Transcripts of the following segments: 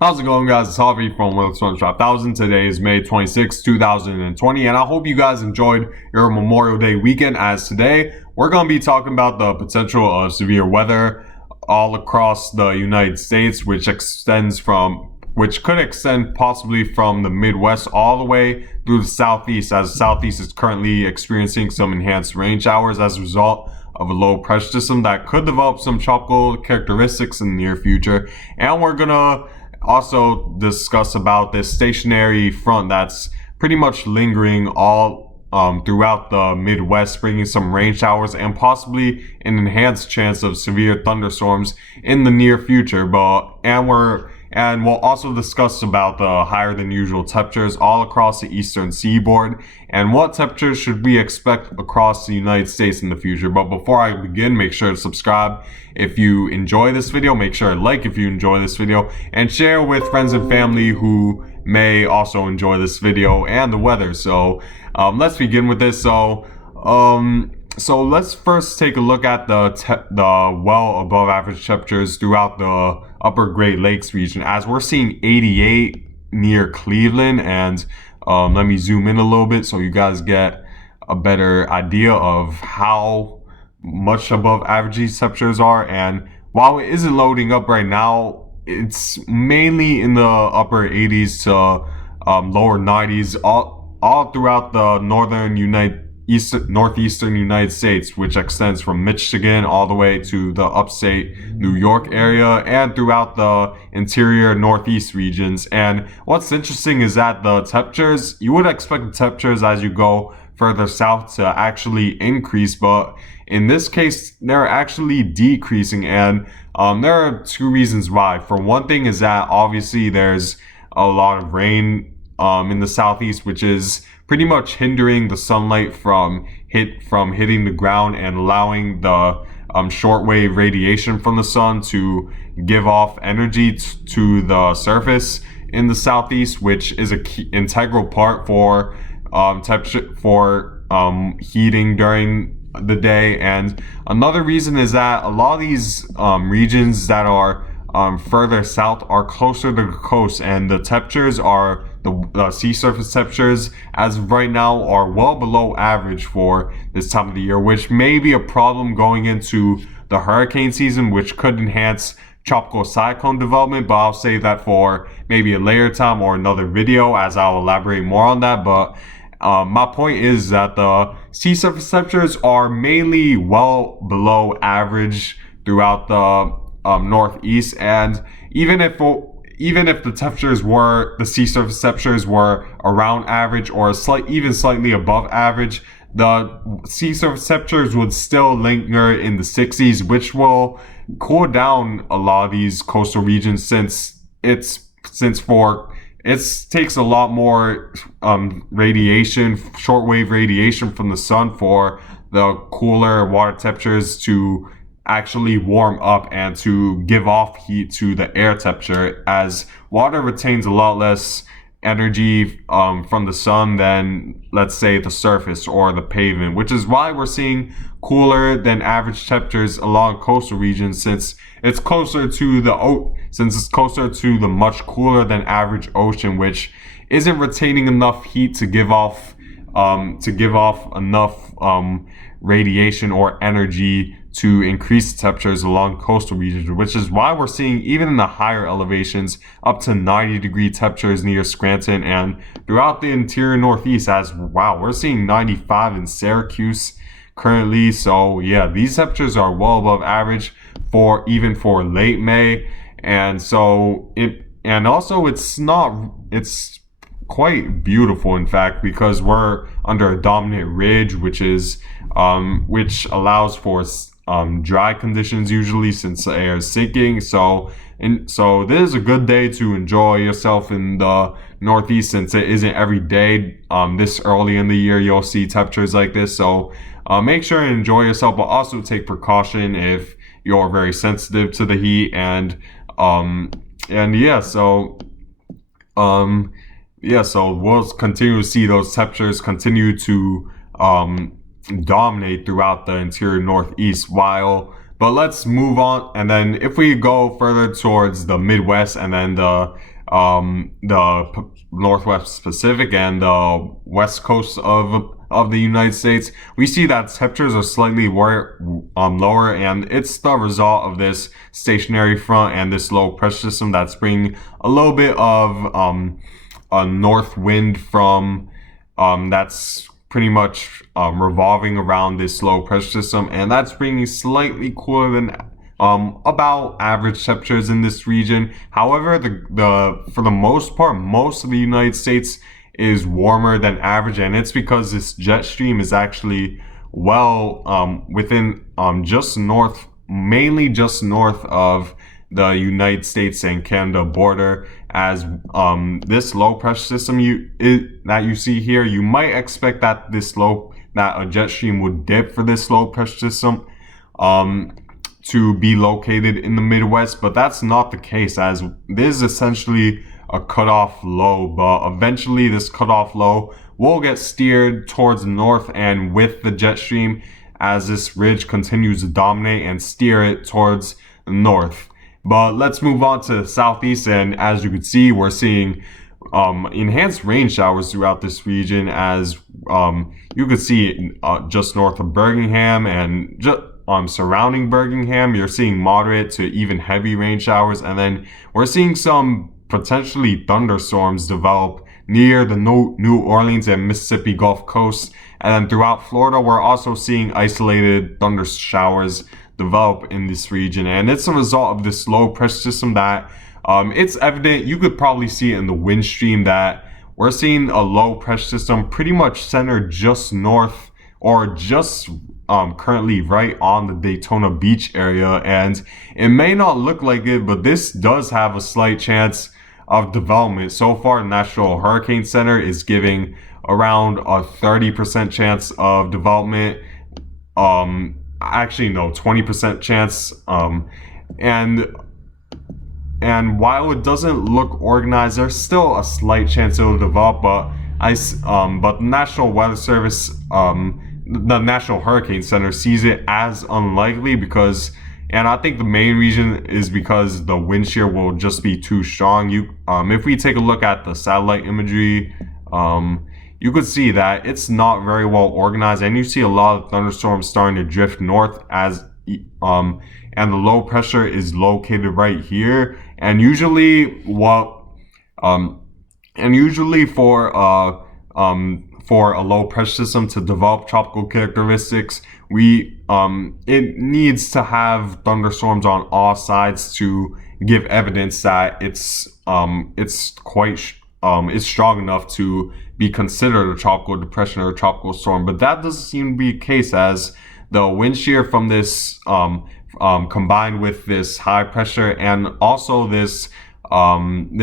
How's it going, guys? It's Harvey from Willis 5000. Today is May 26, 2020, and I hope you guys enjoyed your Memorial Day weekend. As today, we're going to be talking about the potential of severe weather all across the United States, which could extend possibly from the Midwest all the way through the Southeast, as the Southeast is currently experiencing some enhanced rain showers as a result of a low pressure system that could develop some tropical characteristics in the near future. And we're gonna also discuss about this stationary front that's pretty much lingering all throughout the Midwest, bringing some rain showers and possibly an enhanced chance of severe thunderstorms in the near future. And we'll also discuss about the higher than usual temperatures all across the eastern seaboard and what temperatures should we expect across the United States in the future. But before I begin, make sure to subscribe if you enjoy this video, make sure to like if you enjoy this video, and share with friends and family who may also enjoy this video and the weather. So let's begin with this. So let's first take a look at the well above average temperatures throughout the upper Great Lakes region, as we're seeing 88 near Cleveland. And let me zoom in a little bit so you guys get a better idea of how much above average these temperatures are. And while it isn't loading up right now, it's mainly in the upper 80s to lower 90s all throughout the northeastern United States, which extends from Michigan all the way to the upstate New York area and throughout the interior Northeast regions. And what's interesting is that the temperatures, you would expect the temperatures as you go further south to actually increase, but in this case, they're actually decreasing. And there are two reasons why. For one thing is that obviously there's a lot of rain in the southeast, which is pretty much hindering the sunlight from hitting the ground and allowing the shortwave radiation from the sun to give off energy to the surface in the southeast, which is a key integral part for temperature for heating during the day. And another reason is that a lot of these regions that are further south are closer to the coast, and the temperatures are the sea surface temperatures as of right now are well below average for this time of the year, which may be a problem going into the hurricane season, which could enhance tropical cyclone development. But I'll save that for maybe a later time or another video, as I'll elaborate more on that. But my point is that the sea surface temperatures are mainly well below average throughout the Northeast. And even if the sea surface temperatures were around average or even slightly above average, the sea surface temperatures would still linger in the 60s, which will cool down a lot of these coastal regions since it takes a lot more shortwave radiation from the sun for the cooler water temperatures to actually warm up and to give off heat to the air temperature, as water retains a lot less energy from the sun than, let's say, the surface or the pavement, which is why we're seeing cooler than average temperatures along coastal regions, since it's closer to the much cooler than average ocean, which isn't retaining enough heat to give off enough radiation or energy to increase temperatures along coastal regions, which is why we're seeing, even in the higher elevations, up to 90-degree temperatures near Scranton and throughout the interior Northeast. We're seeing 95 in Syracuse currently. So yeah, these temperatures are well above average for late May. And so it's quite beautiful, in fact, because we're under a dominant ridge, which allows for dry conditions usually, since the air is sinking. So this is a good day to enjoy yourself in the Northeast, since it isn't every day this early in the year you'll see temperatures like this. So make sure and enjoy yourself, but also take precaution if you're very sensitive to the heat. So we'll continue to see those temperatures continue to dominate throughout the interior Northeast, while But let's move on. And then if we go further towards the Midwest and then Northwest Pacific and the West Coast of the United States, we see that temperatures are slightly lower, and it's the result of this stationary front and this low pressure system that's bringing a little bit of a north wind from that's pretty much revolving around this low pressure system, and that's bringing slightly cooler than about average temperatures in this region. However, the for the most part, most of the United States is warmer than average, and it's because this jet stream is actually within mainly just north of the United States and Canada border. As this low pressure system that you see here, you might expect that a jet stream would dip for this low pressure system to be located in the Midwest, but that's not the case, as this is essentially a cutoff low. But eventually this cutoff low will get steered towards the north and with the jet stream as this ridge continues to dominate and steer it towards the north. But let's move on to the southeast, and as you can see, we're seeing enhanced rain showers throughout this region. As you can see just north of Birmingham and just surrounding Birmingham, you're seeing moderate to even heavy rain showers, and then we're seeing some potentially thunderstorms develop near the New Orleans and Mississippi Gulf Coast. And then throughout Florida, we're also seeing isolated thunder showers develop in this region, and it's a result of this low pressure system that it's evident. You could probably see it in the wind stream that we're seeing a low pressure system pretty much centered just north or just currently right on the Daytona Beach area. And it may not look like it, but this does have a slight chance of development. So far, the National Hurricane Center is giving around a 30% chance of development. Actually, no, 20% chance. And while it doesn't look organized, there's still a slight chance it'll develop. But the National Weather Service, the National Hurricane Center, sees it as unlikely and I think the main reason is because the wind shear will just be too strong. If we take a look at the satellite imagery, you could see that it's not very well organized, and you see a lot of thunderstorms starting to drift north and the low pressure is located right here. And usually for a low pressure system to develop tropical characteristics, it needs to have thunderstorms on all sides to give evidence that it's strong enough to be considered a tropical depression or a tropical storm. But that doesn't seem to be the case, as the wind shear from this combined with this high pressure and also this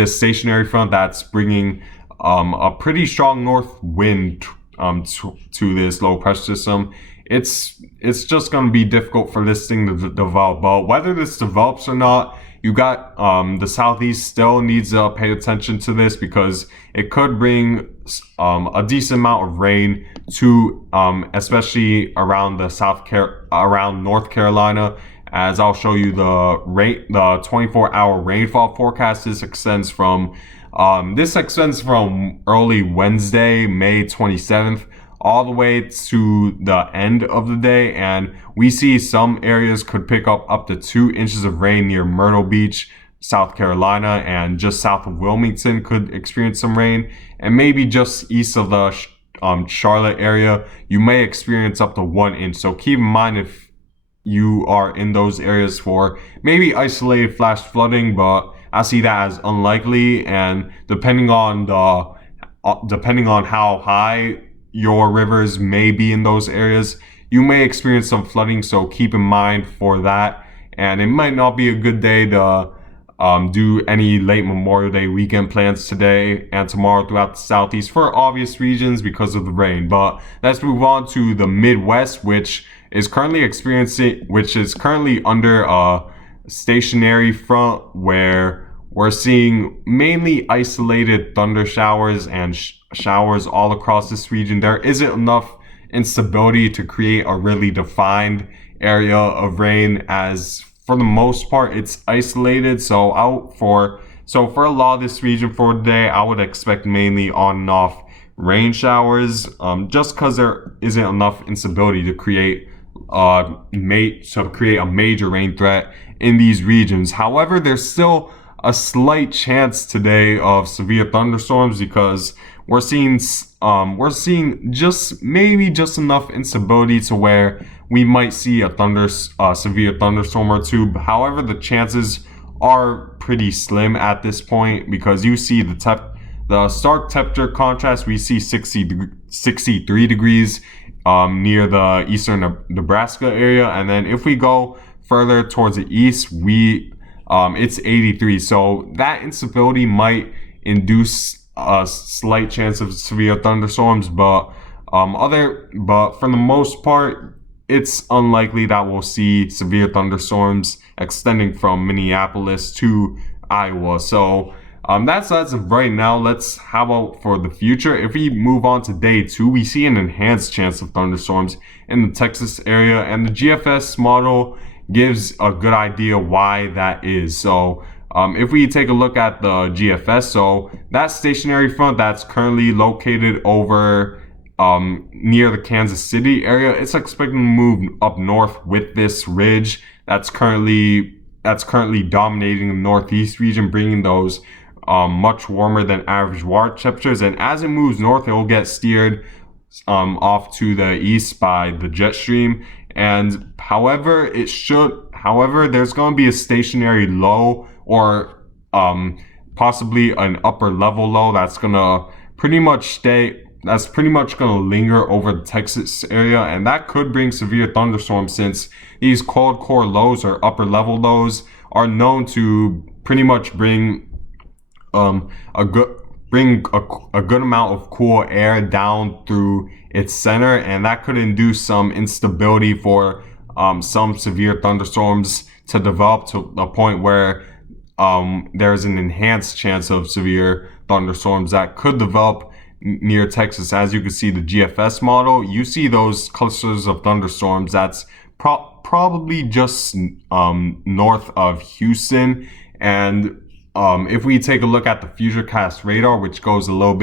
stationary front that's bringing a pretty strong north wind to this low pressure system, it's just going to be difficult for this thing to develop. But whether this develops or not, you got the southeast still needs to pay attention to this, because it could bring a decent amount of rain to especially around around North Carolina. As I'll show you the 24-hour rainfall forecast. This extends from early Wednesday, May 27th, all the way to the end of the day, and we see some areas could pick up to 2 inches of rain near Myrtle Beach, South Carolina, and just south of Wilmington could experience some rain, and maybe just east of the Charlotte area, you may experience up to 1 inch. So keep in mind if you are in those areas for maybe isolated flash flooding, but I see that as unlikely. And depending on how high your rivers may be in those areas, you may experience some flooding, so keep in mind for that. And it might not be a good day to do any late Memorial Day weekend plans today and tomorrow throughout the southeast for obvious reasons because of the rain. But let's move on to the Midwest, which is currently under a stationary front where we're seeing mainly isolated thunder showers and showers all across this region. There isn't enough instability to create a really defined area of rain, as for the most part it's isolated. So for a lot of this region for today, I would expect mainly on and off rain showers, just because there isn't enough instability to create a major rain threat in these regions. However, there's still a slight chance today of severe thunderstorms, because we're seeing just enough instability to where we might see a severe thunderstorm or two. However, the chances are pretty slim at this point, because you see the stark temperature contrast. We see 63 degrees near the eastern Nebraska area, and then if we go further towards the east, it's 83. So that instability might induce a slight chance of severe thunderstorms, but for the most part, it's unlikely that we'll see severe thunderstorms extending from Minneapolis to Iowa. So that's as of right now. How about for the future? If we move on to day 2, we see an enhanced chance of thunderstorms in the Texas area, and the GFS model gives a good idea why that is. So if we take a look at the GFS, so that stationary front that's currently located over near the Kansas City area, it's expected to move up north with this ridge that's currently dominating the Northeast region, bringing those much warmer than average water temperatures. And as it moves north, it will get steered off to the east by the jet stream. And however, there's going to be a stationary low, or possibly an upper level low that's going to pretty much going to linger over the Texas area, and that could bring severe thunderstorms, since these cold core lows or upper level lows are known to pretty much bring a good amount of cool air down through its center, and that could induce some instability for some severe thunderstorms to develop to the point where there's an enhanced chance of severe thunderstorms that could develop near Texas. As you can see, the GFS model, you see those clusters of thunderstorms that's probably just north of Houston. And if we take a look at the Futurecast radar, which gives a little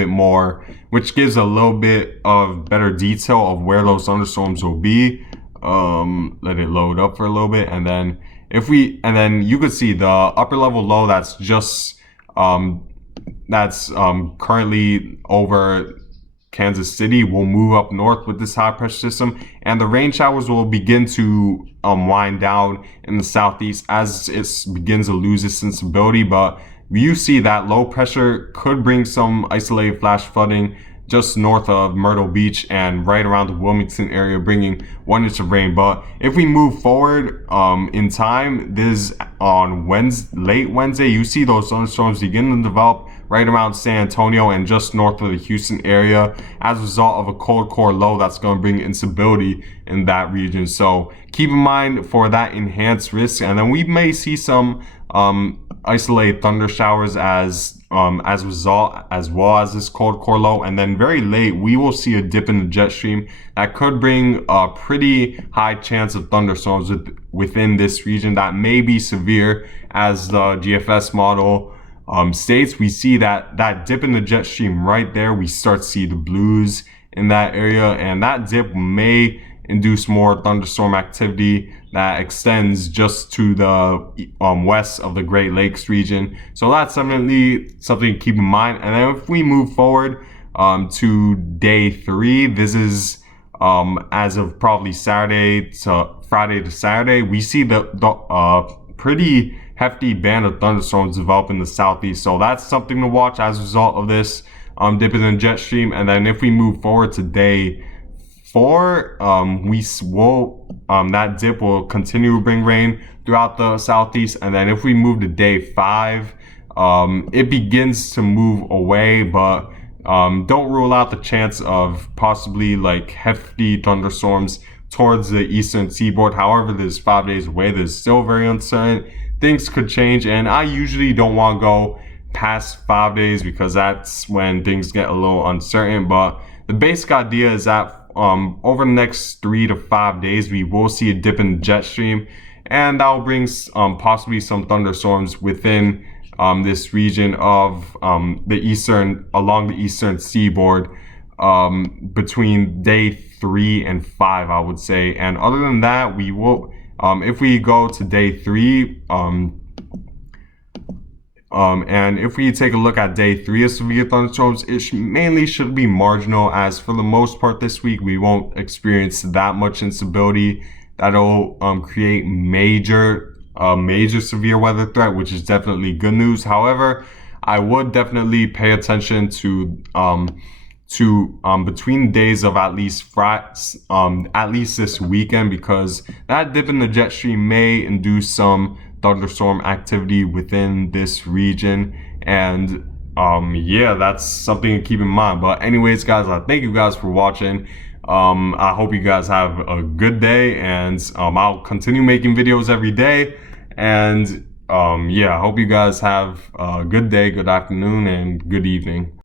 bit of better detail of where those thunderstorms will be. Let it load up for a little bit, and then you could see the upper level low that's just currently over Kansas City will move up north with this high pressure system, and the rain showers will begin to wind down in the southeast as it begins to lose its sensibility. But you see that low pressure could bring some isolated flash flooding just north of Myrtle Beach and right around the Wilmington area, bringing 1 inch of rain. But if we move forward in time, this on late Wednesday, you see those thunderstorms begin to develop right around San Antonio and just north of the Houston area as a result of a cold core low that's going to bring instability in that region. So keep in mind for that enhanced risk, and then we may see some isolated thunder showers as a result, as well as this cold core low. And then very late, we will see a dip in the jet stream that could bring a pretty high chance of thunderstorms within this region that may be severe. As the GFS model states, we see that dip in the jet stream right there. We start to see the blues in that area, and that dip may induce more thunderstorm activity that extends just to the west of the Great Lakes region. So that's definitely something to keep in mind. And then if we move forward to day 3, this is as of probably Friday to Saturday, we see the pretty hefty band of thunderstorms develop in the southeast. So that's something to watch as a result of this dip in the jet stream. And then if we move forward to day 4, that dip will continue to bring rain throughout the southeast. And then if we move to day 5, it begins to move away, but don't rule out the chance of possibly like hefty thunderstorms towards the eastern seaboard. However, this is 5 days away. This is still very uncertain. Things could change, and I usually don't want to go past 5 days because that's when things get a little uncertain. But the basic idea is that over the next 3 to 5 days, we will see a dip in the jet stream, and that will bring possibly some thunderstorms within this region of along the eastern seaboard between day 3 and 5, I would say. And other than that, we will if we go to day 3, and if we take a look at day 3 of severe thunderstorms, it mainly should be marginal, as for the most part this week, we won't experience that much instability that'll create major severe weather threat, which is definitely good news. However, I would definitely pay attention to between days of at least this weekend, because that dip in the jet stream may induce some thunderstorm activity within this region. And yeah, that's something to keep in mind. But anyways, guys, I thank you guys for watching. I hope you guys have a good day, and I'll continue making videos every day. And yeah, I hope you guys have a good day, good afternoon, and good evening.